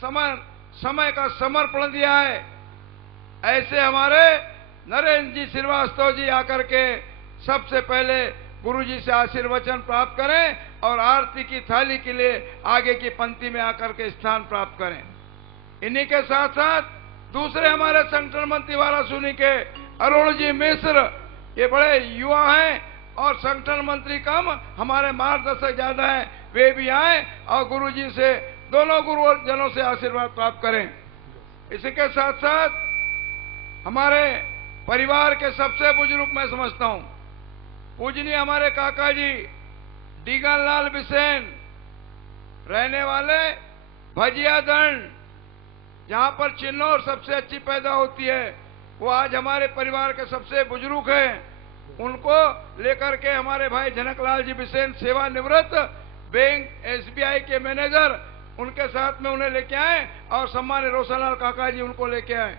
समय का समर्पण दिया है। ऐसे हमारे नरेंद्र जी श्रीवास्तव जी आकर के सबसे पहले गुरु जी से आशीर्वचन प्राप्त करें और आरती की थाली के लिए आगे की पंक्ति में आकर के स्थान प्राप्त करें। इन्हीं के साथ साथ दूसरे हमारे संगठन मंत्री वाराणसी के अरुण जी मिश्र, ये बड़े युवा हैं और संगठन मंत्री कम, हमारे मार्गदर्शक ज्यादा हैं, वे भी आए और गुरु जी से, दोनों गुरुजनों से आशीर्वाद प्राप्त करें। इसी के साथ साथ हमारे परिवार के सबसे बुजुर्ग मैं समझता हूं, पूजनीय हमारे काका जी डीगन लाल बिसेन, रहने वाले भजिया दंड, जहां पर चिन्नौर सबसे अच्छी पैदा होती है, वो आज हमारे परिवार के सबसे बुजुर्ग हैं। उनको लेकर के हमारे भाई जनकलाल जी बिसेन, सेवानिवृत्त बैंक एसबीआई के मैनेजर, उनके साथ में उन्हें लेके आए और सम्मानित रोशनलाल काका जी उनको लेके आए।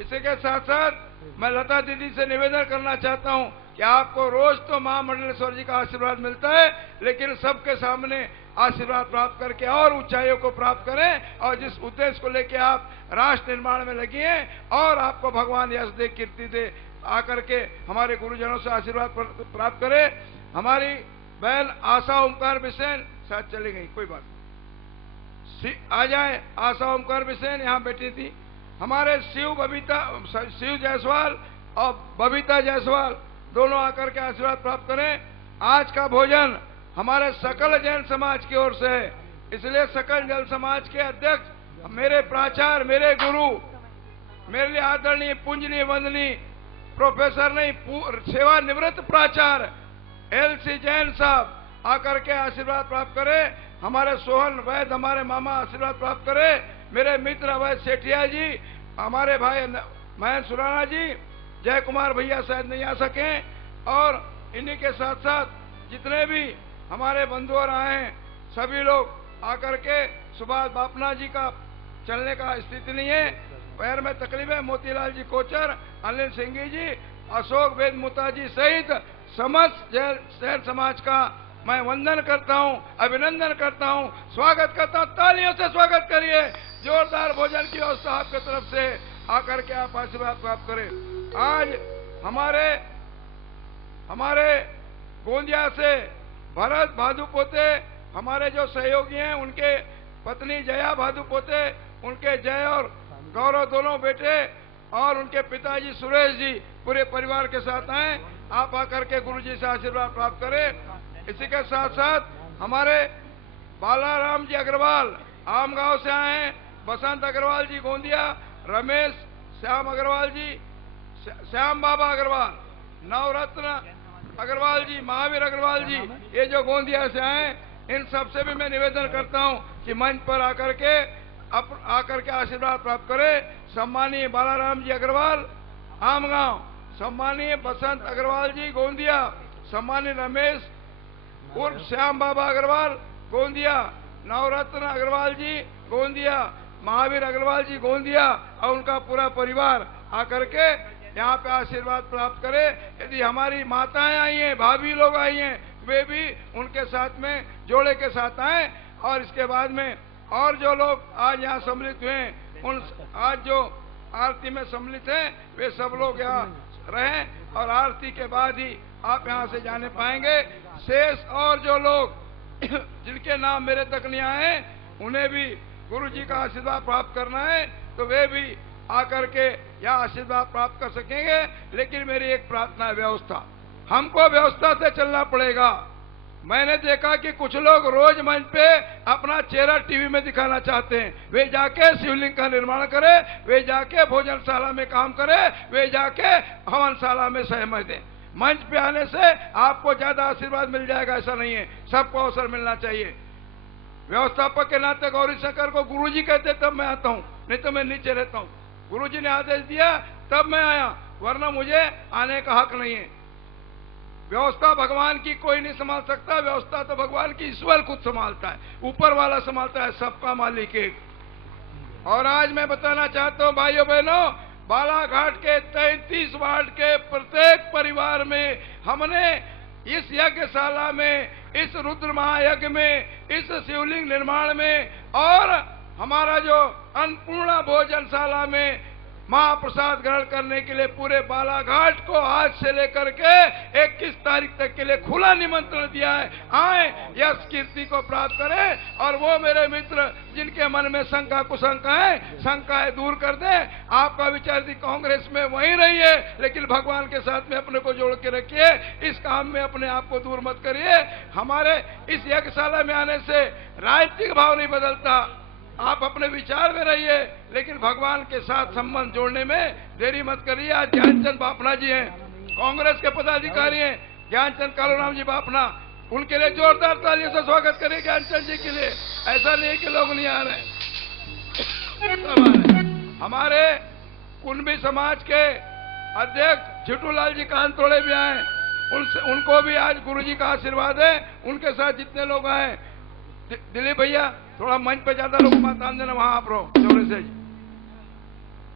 इसी के साथ साथ मैं लता दीदी से निवेदन करना चाहता हूं कि आपको रोज तो महामंडलेश्वर जी का आशीर्वाद मिलता है, लेकिन सबके सामने आशीर्वाद प्राप्त करके और ऊंचाइयों को प्राप्त करें, और जिस उद्देश्य को लेकर आप राष्ट्र निर्माण में लगी हैं और आपको भगवान यश दे, कीर्ति दे, आकर के हमारे गुरुजनों से आशीर्वाद प्राप्त करें। हमारी बहन आशा ओमकार बिसेन शायद चली गई, कोई बात नहीं, आ जाए। आशा ओमकार बिसेन यहाँ बैठी थी। हमारे शिव जायसवाल और बबीता जायसवाल दोनों आकर के आशीर्वाद प्राप्त करें। आज का भोजन हमारे सकल जैन समाज की ओर से है, इसलिए सकल जैन समाज के अध्यक्ष मेरे प्राचार्य, मेरे गुरु, मेरे लिए आदरणीय पूजनीय वंदनीय प्रोफेसर नहीं, सेवानिवृत्त प्राचार्य एलसी जैन साहब आकर के आशीर्वाद प्राप्त करें। हमारे सोहन वैद, हमारे मामा आशीर्वाद प्राप्त करें। मेरे मित्र अवैध सेठिया जी, हमारे भाई महेंद्र सुराना जी, जय कुमार भैया शायद नहीं आ सके, और इन्हीं के साथ साथ जितने भी हमारे बंधु और आए हैं, सभी लोग आकर के, सुभाष बापना जी का चलने का स्थिति नहीं है, पैर में तकलीफ है, मोतीलाल जी कोचर, अनिल सिंह जी, अशोक वेद मुता जी सहित समस्त जैन समाज का मैं वंदन करता हूं, अभिनंदन करता हूं, स्वागत करता हूं। तालियों से स्वागत करिए। जोरदार भोजन की व्यवस्था आपके तरफ से आकर के आप आशीर्वाद प्राप्त करें। आज हमारे गोंदिया से भरत भादुपोते, हमारे जो सहयोगी हैं, उनके पत्नी जया भादुपोते, उनके जय और गौरव दोनों बेटे, और उनके पिताजी सुरेश जी पूरे परिवार के साथ आए। आप आकर के गुरु जी से आशीर्वाद प्राप्त करें। इसी के साथ साथ हमारे बालाराम जी अग्रवाल आम गांव से आए हैं, बसंत अग्रवाल जी गोंदिया, रमेश श्याम अग्रवाल जी, श्याम बाबा अग्रवाल, नवरत्न अग्रवाल जी, महावीर अग्रवाल जी, ये जो गोंदिया से आए, इन सबसे भी मैं निवेदन करता हूं कि मंच पर आकर के आशीर्वाद प्राप्त करें। सम्मानीय बालाराम जी अग्रवाल आमगांव, सम्मानीय बसंत अग्रवाल जी गोंदिया, सम्मानीय रमेश उर्फ श्याम बाबा अग्रवाल गोंदिया, नवरत्न अग्रवाल जी गोंदिया, महावीर अग्रवाल जी गोंदिया और उनका पूरा परिवार आकर के यहाँ पे आशीर्वाद प्राप्त करे। यदि हमारी माताएं आई हैं, भाभी लोग आई हैं, वे भी उनके साथ में जोड़े के साथ आए। और इसके बाद में और जो लोग आज यहाँ सम्मिलित हुए हैं, उन आज जो आरती में सम्मिलित हैं, वे सब लोग यहाँ रहें और आरती के बाद ही आप यहाँ से जाने पाएंगे। शेष और जो लोग जिनके नाम मेरे तक नहीं आए, उन्हें भी गुरु जी का आशीर्वाद प्राप्त करना है, तो वे भी आकर के यहाँ आशीर्वाद प्राप्त कर सकेंगे। लेकिन मेरी एक प्रार्थना है, व्यवस्था, हमको व्यवस्था से चलना पड़ेगा। मैंने देखा कि कुछ लोग रोज मंच पे अपना चेहरा टीवी में दिखाना चाहते हैं। वे जाके शिवलिंग का निर्माण करे, वे जाके भोजनशाला में काम करे, वे जाके हवनशाला में सहमत दें। मंच पे आने से आपको ज्यादा आशीर्वाद मिल जाएगा ऐसा नहीं है, सबको अवसर मिलना चाहिए। व्यवस्थापक के नाते गौरी शंकर को गुरुजी कहते तब मैं आता हूँ, नहीं तो मैं नीचे रहता हूँ। गुरुजी ने आदेश दिया तब मैं आया, वरना मुझे आने का हक नहीं है। व्यवस्था भगवान की कोई नहीं संभाल सकता, व्यवस्था तो भगवान की ईश्वर खुद संभालता है, ऊपर वाला संभालता है, सबका मालिक एक। और आज मैं बताना चाहता हूँ भाइयों बहनों, बालाघाट के 33 वार्ड के प्रत्येक परिवार में हमने इस यज्ञशाला में, इस रुद्र महायज्ञ में, इस शिवलिंग निर्माण में और हमारा जो अन्नपूर्णा भोजनशाला में महाप्रसाद ग्रहण करने के लिए पूरे बालाघाट को आज से लेकर के 21 तारीख तक के लिए खुला निमंत्रण दिया है। आए, यश कीर्ति को प्राप्त करें और वो मेरे मित्र जिनके मन में शंका कुशंकाएं शंकाएं दूर कर दें। आपका विचार थी कांग्रेस में वहीं रहिए, लेकिन भगवान के साथ में अपने को जोड़ के रखिए। इस काम में अपने आप को दूर मत करिए। हमारे इस यज्ञशाला में आने से राजनीतिक भाव नहीं बदलता। आप अपने विचार में रहिए, लेकिन भगवान के साथ संबंध जोड़ने में देरी मत करिए। आज ज्ञानचंद बापना जी हैं, कांग्रेस के पदाधिकारी हैं, ज्ञानचंद कालूराम जी बापना, उनके लिए जोरदार तालियों से स्वागत करिए ज्ञानचंद जी के लिए। ऐसा नहीं कि लोग नहीं आ रहे। हमारे कुंभी समाज के अध्यक्ष झुटूलाल जी कांतोड़े भी आए, उनको भी आज गुरु जी का आशीर्वाद है। उनके साथ जितने लोग आए, दिलीप भैया थोड़ा मंच पे ज्यादा लोग मातान देना, वहां आप रहो जोरे से।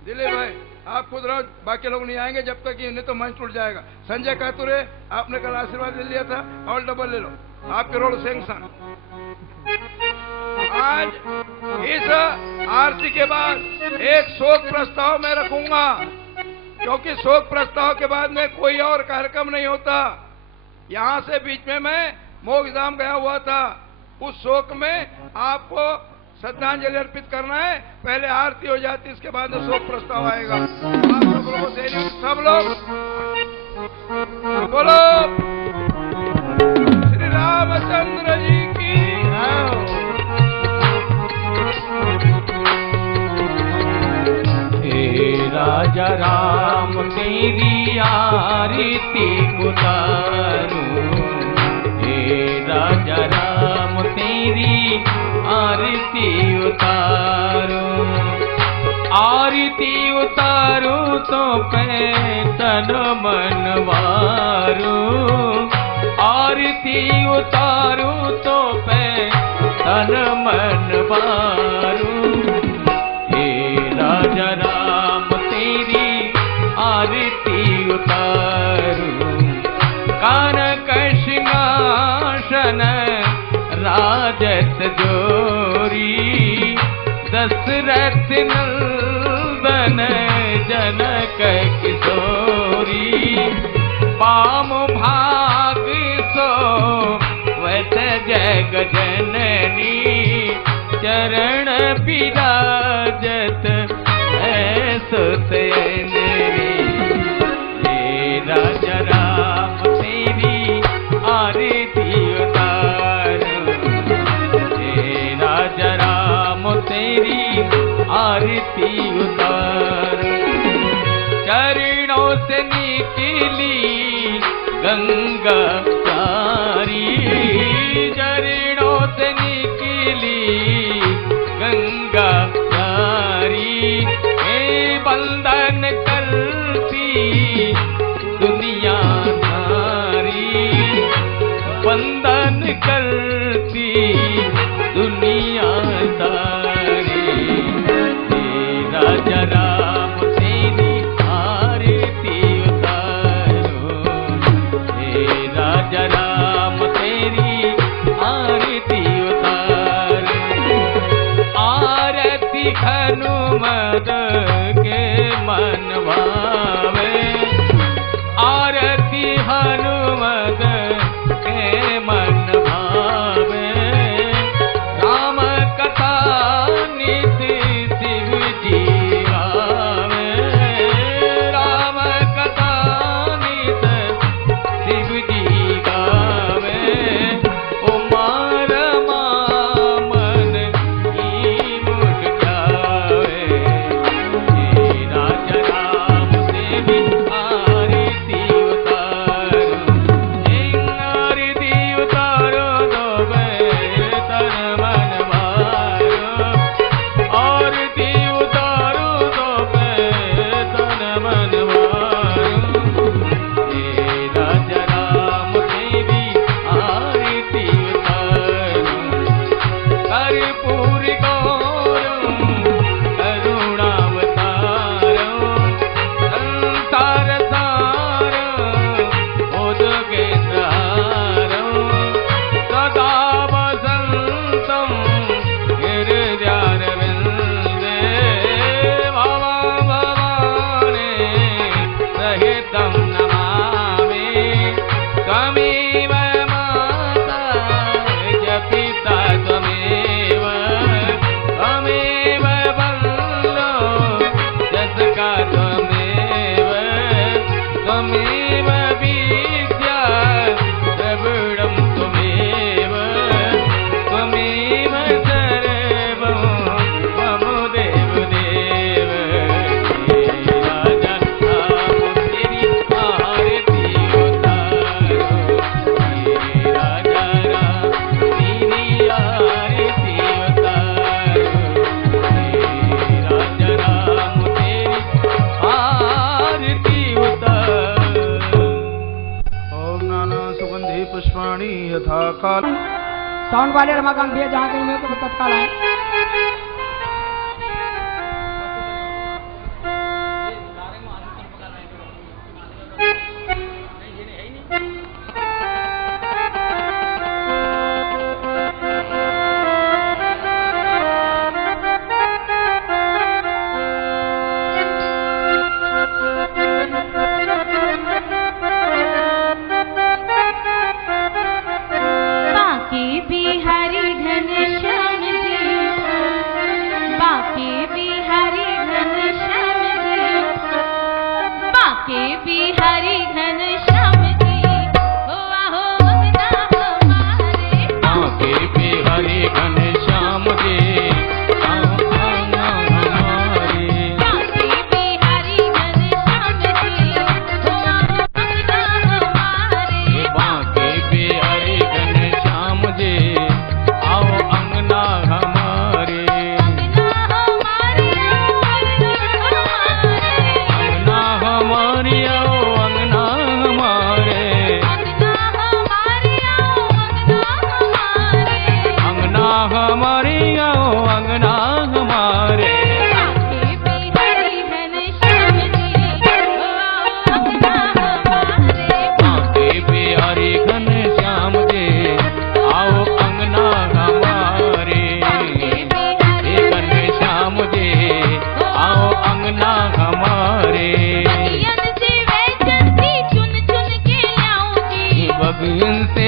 दिलीप भाई आप खुद रहो, बाकी लोग नहीं आएंगे जब तक, नहीं तो मंच टूट जाएगा। संजय कातुरे, आपने कल आशीर्वाद ले लिया था और डबल ले लो, आपके रोड सेंक्शन। आज इस आरती के बाद एक शोक प्रस्ताव मैं रखूंगा, क्योंकि शोक प्रस्ताव के बाद में कोई और कार्यक्रम नहीं होता। यहां से बीच में मैं मोक्षधाम गया हुआ था, उस शोक में आपको श्रद्धांजलि अर्पित करना है। पहले आरती हो जाती, इसके बाद में शोक प्रस्ताव आएगा। आप सब लोगों से सब लोग बोलो श्री रामचंद्र जी की। हे राजा राम तेरी आरती उतारूं, हे राजा राम तेरी आरती उतारूं, आरती उतारूं तो पे तन मन वारूं, आरती उतारूं तो पे तन मन वारूं, हे राजा राम तेरी आरती उतारूं, कनक सिंहासन राजत जोरी, दशरथ नंदन जनक किशोरी, पाम भाग सो वत जग जननी, चरण विराजत ऐसो तेरी, हे राजा राम तेरी आरती उतारूं, हे राजा राम तेरी आरती उतारूं, चरणों से निकली गंगा प्यारी, चरणों से निकली गंगा प्यारी, हे बंधन करती दुनिया सारी, बंधन करती दुनिया सारी, हे राजा राम तेरी आरती उतारूं, हे राजा राम तेरी आरती उतारूं, आरती हनुमत के मन भावे, आरती हनुमत के मन भावे, राम कथा नित शिव जी गावे, राम कथा नित शिव जी गावे, उमर मन ही मुझ जावे, काल। साउंड वाले रमाकांत भैया जहाँ कहीं में तत्काल आए।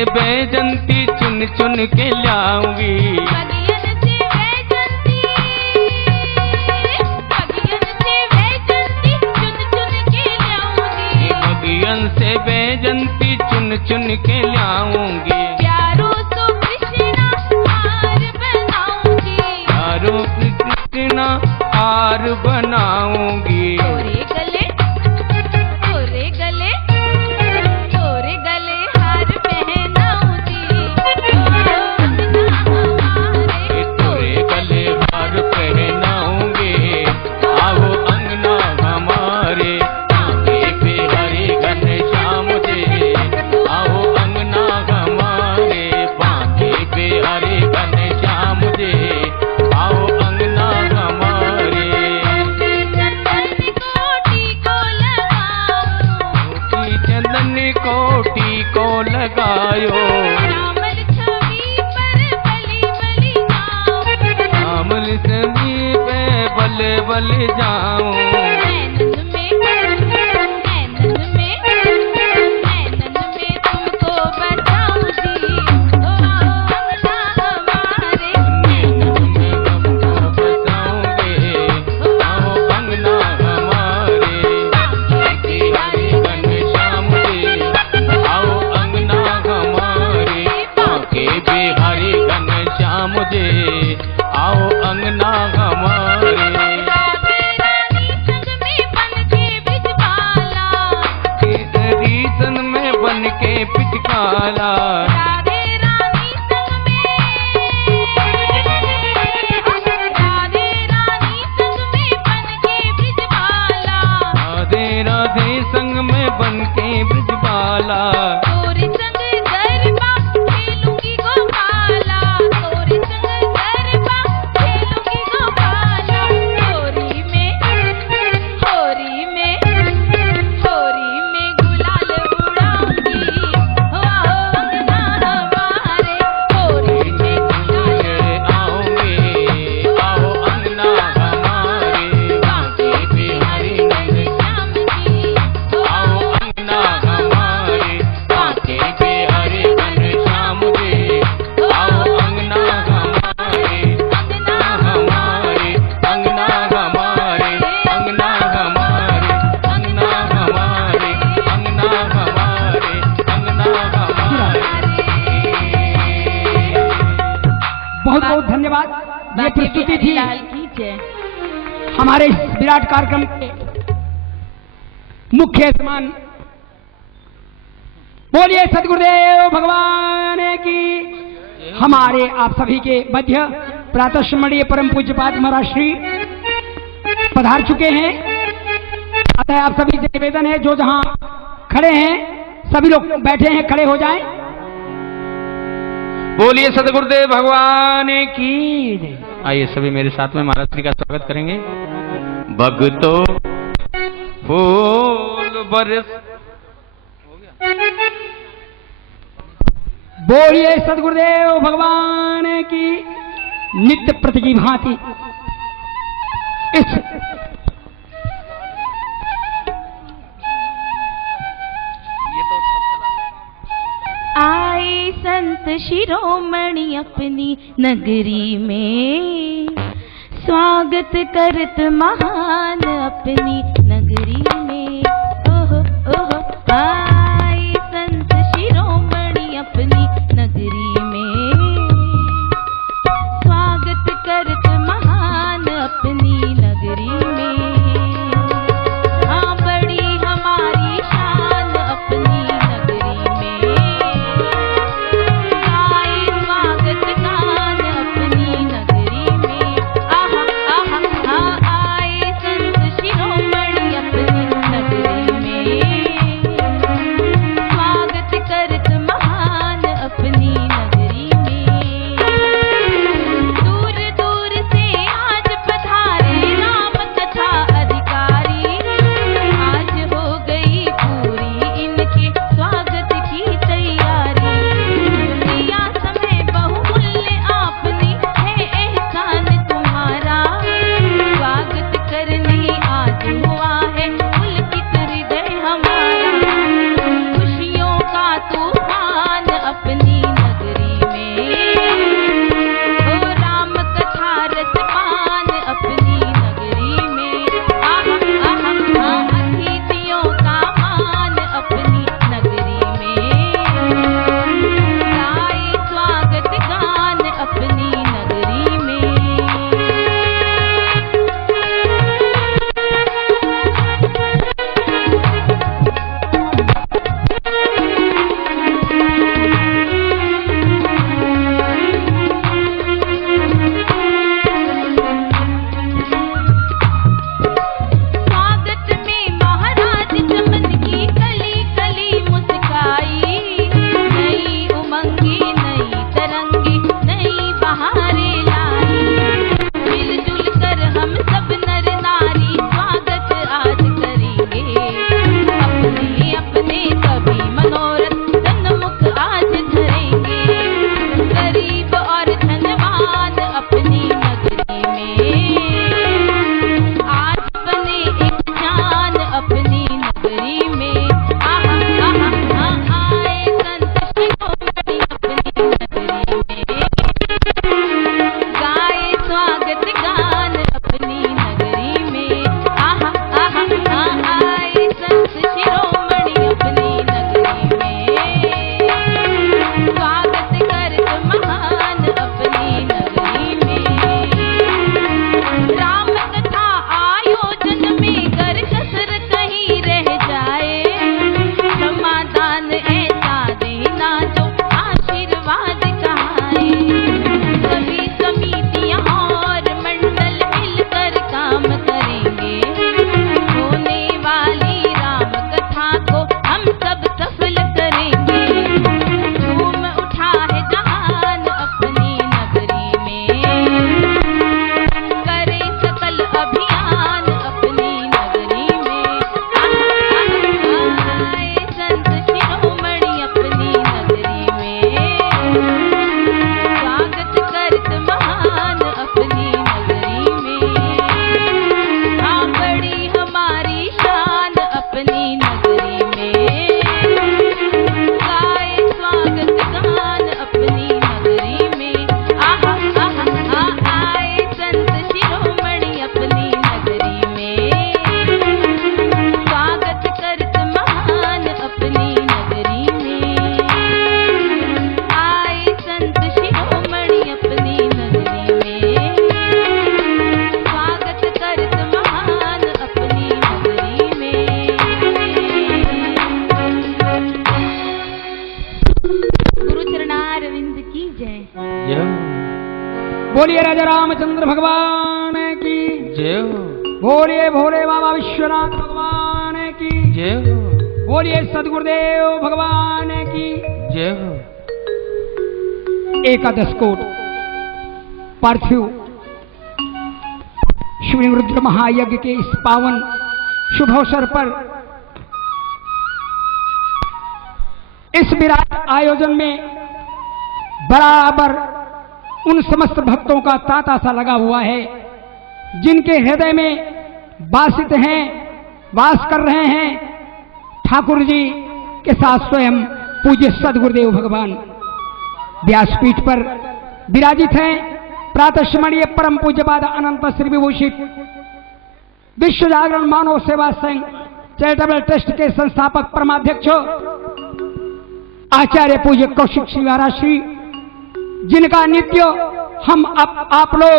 बैजंती चुन चुन के लाऊंगी, बगियन से बैजंती चुन चुन के लाऊंगी। प्यारो तो कृष्णा हार बनाऊंगी, प्यारो कृष्णा हार बनाऊंगी। कोटि को लगायो रामल छवि पर बलि बलि जाऊं, रामल छवि पे बले बले जाऊं। तुमको बचाऊंगी, ओ अंगना हमारे, आओ अंगना हमारे। बिहारी घनश्याम जी आओ अंगना हमारे। केसरी संग में बन के पिचकाला, राधे रानी संग में बन के ब्रिजबाला, राधे राधे संग में बन के ब्रिजबाला। तोरे संग गरबा खेलूंगी गोपाला, तोरे संग गरबा खेलूंगी गोपाला। होरी में गुलाल उड़ाऊंगी, हो आओ अंगना हमारे। होरी में गुलाल आऊंगे, आओ अंगना हमारे। बांके बिहारी घनश्याम जी, हो आओ अंगना हमारे। बांके बिहारी घनश्याम जी आओ अंगना हमारे। अंगना हमारे, अंगना हमारे, अंगना हमारे, अंगना हमारे, अंगना हमारे, अंगना हमारे। बहुत बहुत धन्यवाद। ये प्रस्तुति थी लाल की जय। हमारे इस विराट कार्यक्रम के मुख्य समान। बोलिए सदगुरुदेव भगवान की। हमारे आप सभी के मध्य प्रातःस्मरणीय परम पूज्यपाद महाराज श्री पधार चुके हैं। अतः आप सभी से निवेदन है, जो जहां खड़े हैं सभी लोग बैठे हैं, खड़े हो जाएं। बोलिए सदगुरुदेव भगवान की जय। आइए सभी मेरे साथ में महाराज श्री का स्वागत करेंगे। भक्तो फूल बरस। बोलिए सदगुरुदेव भगवान की नित्य प्रति की भांति इस आए संत शिरोमणि अपनी नगरी में, स्वागत करत महान अपनी नगरी में। ओहो ओहो आए संत शिरोमणि अपनी नगरी में, स्वागत करत महान अपनी नगरी में। हाँ बड़ी हमारी शान अपनी नगरी में, आए स्वागत गान अपनी नगरी में। आहा आहा हाँ आए संत शिरोमणि अपनी नगरी में, स्वागत करत महान अपनी नगरी में। दूर दूर से आज पधारे राम कथा अधिकारी, आज हो गई पूरी इनके स्वागत की तैयारी। दिया समय बहुमूल्य आपने, है एहसान तुम्हारा, स्वागत करने आज हुआ है पुलकित हृदय हमारा। खुशियों का तूफान अपनी नगरी में, ओ राम कथा रसपान अपनी नगरी में। आहा आहा हाँ अतिथियों का मान अपनी नगरी में, गाए स्वागत गान अपनी नगरी में। स्वागत में महाराज चमन की कली कली मुस्काई, नई उमंगी नई तरंगी नई बहारें लाई। मिलजुल कर हम सब नर नारी स्वागत आज करेंगे, अपने अपने सभी मनोरथ सन्मुख आज धरेंगे। गरीब और धनवान अपनी नगरी में, आज बने एक जान अपनी नगरी में। आहा आहा हाँ आए संत शिरोमणि अपनी नगरी में, गाए स्वागत गान अपनी नगरी में। आहा आहा हाँ आए संत शिरोमणि अपनी नगरी में, स्वागत करत महान अपनी नगरी में। राम कथा आयोजन में कर कसर कहीं रह जाए, क्षमादान ऐसा देना जो आशीर्वाद कहाए। सभी समितियां और मंडल मिलकर काम करेंगे, होने वाली राम कथा को हम सब सफल करेंगे। झूम उठा है जहान अपनी नगरी में, करे सकल अभियान अपनी नगरी में। आए संत शिरोमणि अपनी नगरी में, स्वागत करत महान अपनी नगरी में। हाँ बड़ी हमारी शान अपनी नगरी में, गाए स्वागत गान अपनी नगरी में। आहा आहा हाँ आए संत शिरोमणि अपनी नगरी में, स्वागत करत महान अपनी नगरी में। आए संत शिरोमणि अपनी नगरी में, स्वागत करत महान अपनी नगरी में। गुरु चरणारविंद की जय। जय बोलिए राजा रामचंद्र भगवान की, जय बोलिए भोले बाबा विश्वनाथ भगवान की, जय बोलिए सदगुरुदेव भगवान की। जय एकादश कोट पार्थिव शिवलिंग रुद्र महायज्ञ के इस पावन शुभ अवसर पर इस विराट आयोजन में बराबर उन समस्त भक्तों का तांता सा लगा हुआ है जिनके हृदय में वासित हैं, वास कर रहे हैं ठाकुर जी के साथ स्वयं पूज्य सदगुरुदेव भगवान व्यासपीठ पर विराजित हैं। प्रातःस्मरणीय परम पूज्यपाद अनंत श्री विभूषित विश्व जागरण मानव सेवा संघ चैरिटेबल ट्रस्ट के संस्थापक परमाध्यक्ष आचार्य पूज्य कौशिक श्री महाराज श्री, जिनका नित्य हम आप लोग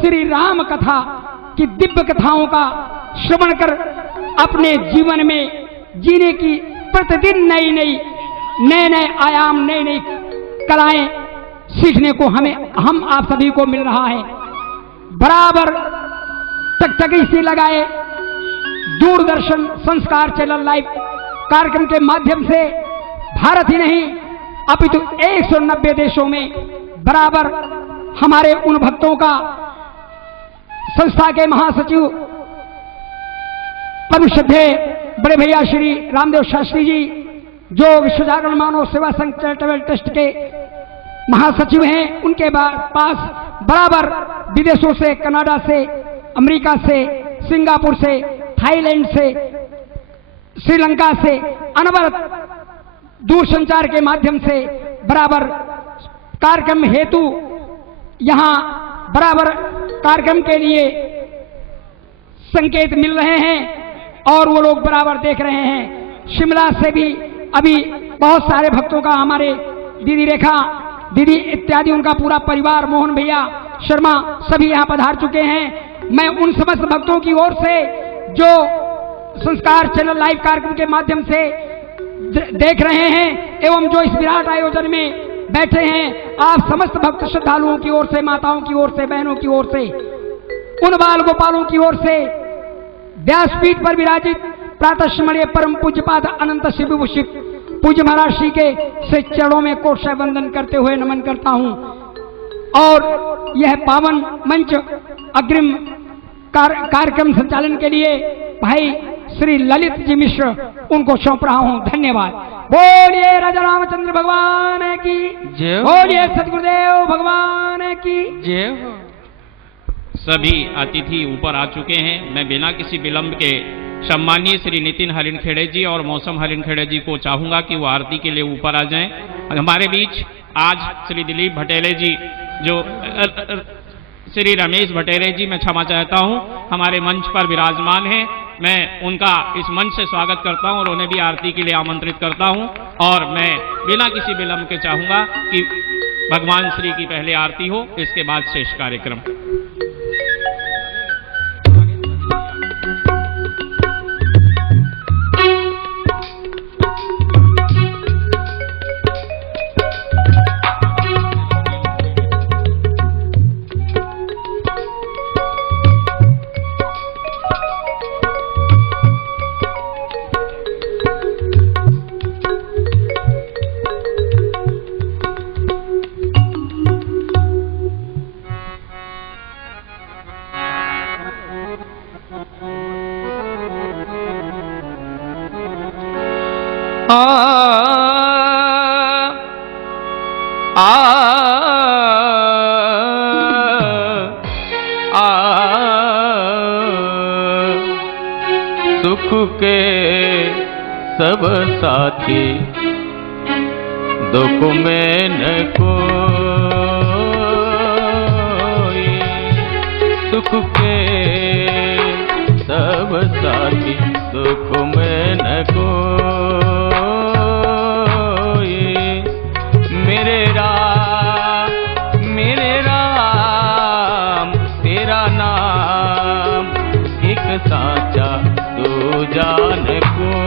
श्री राम कथा की दिव्य कथाओं का श्रवण कर अपने जीवन में जीने की प्रतिदिन नए नए आयाम, नई नई कलाएं सीखने को हम आप सभी को मिल रहा है। बराबर टकटकी से लगाए दूरदर्शन संस्कार चैनल लाइव कार्यक्रम के माध्यम से भारत ही नहीं अपितु 190 देशों में बराबर हमारे उन भक्तों का संस्था के महासचिव परम श्रद्धेय बड़े भैया श्री रामदेव शास्त्री जी, जो विश्व जागरण मानव सेवा संघ चैरिटेबल ट्रस्ट के महासचिव हैं, उनके पास बराबर विदेशों से, कनाडा से, अमेरिका से, सिंगापुर से, थाईलैंड से, श्रीलंका से अनवरत दूरसंचार के माध्यम से बराबर कार्यक्रम हेतु यहां बराबर कार्यक्रम के लिए संकेत मिल रहे हैं और वो लोग बराबर देख रहे हैं। शिमला से भी अभी बहुत सारे भक्तों का, हमारे दीदी रेखा दीदी इत्यादि उनका पूरा परिवार, मोहन भैया शर्मा सभी यहां पधार चुके हैं। मैं उन समस्त भक्तों की ओर से जो संस्कार चैनल लाइव कार्यक्रम के माध्यम से देख रहे हैं एवं जो इस विराट आयोजन में बैठे हैं, आप समस्त भक्त श्रद्धालुओं की ओर से, माताओं की ओर से, बहनों की ओर से, उन बाल गोपालों की ओर से व्यासपीठ पर विराजित प्रातःस्मरणीय परम पूज्यपाद अनंत श्री विभूषित पूज्य महाराज श्री के से चरणों में कोटशय वंदन करते हुए नमन करता हूं और यह पावन मंच अग्रिम कार्यक्रम संचालन के लिए भाई श्री ललित जी मिश्र उनको सौंप रहा हूं। धन्यवाद। बोलिए राजा रामचंद्र भगवान की जय, बोलिए सदगुरुदेव भगवान की जय। सभी अतिथि ऊपर आ चुके हैं। मैं बिना किसी विलंब के सम्मानीय श्री नितिन हरिणखेड़े जी और मौसम हरिणखेड़े जी को चाहूंगा कि वो आरती के लिए ऊपर आ जाएं। हमारे बीच आज श्री दिलीप भटेले जी, जो श्री रमेश भटेले जी, मैं क्षमा चाहता हूं, हमारे मंच पर विराजमान हैं। मैं उनका इस मंच से स्वागत करता हूं और उन्हें भी आरती के लिए आमंत्रित करता हूं और मैं बिना किसी विलंब के चाहूंगा कि भगवान श्री की पहले आरती हो, इसके बाद शेष कार्यक्रम। सुख के सब साथी दुख में न कोई, सुख के सब साथी दुख में न कोई। मेरे राम तेरा नाम एक साचा तू जान कोई,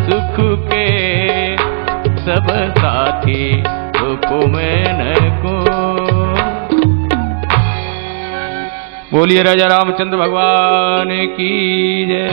सुख के सब साथी दुख में न को। बोलिए राजा रामचंद्र भगवान की जय।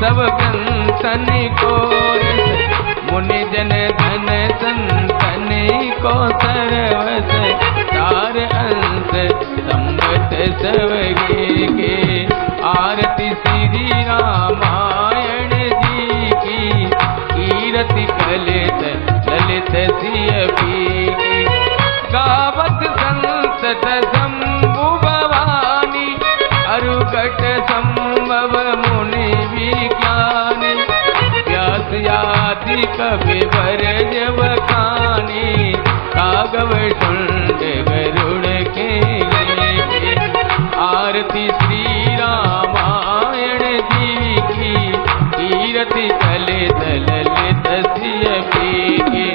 सब ग्रंथन को मुनि जन धन संतन को सर्वस तार अंश संबत सबके के आरती श्री रामायण जी की कीरति कलित ललित सिय की गावत संसत शंभु भवानी अरुकट संभव मुनि विज्ञानी व्यास आदि कवि भरज बखानी कागव शुंड गरुड़ के आरती श्री रामायण जी की कीरति कलित ललित सिय की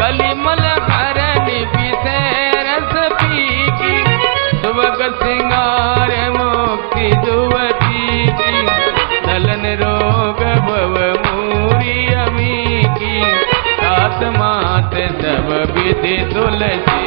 कलिमल हरण विषय पीकी सुबक सिंगार मुक्ति जुवती की नलन रोग भव मूरी अमी की सात मात सब विधि तुलसी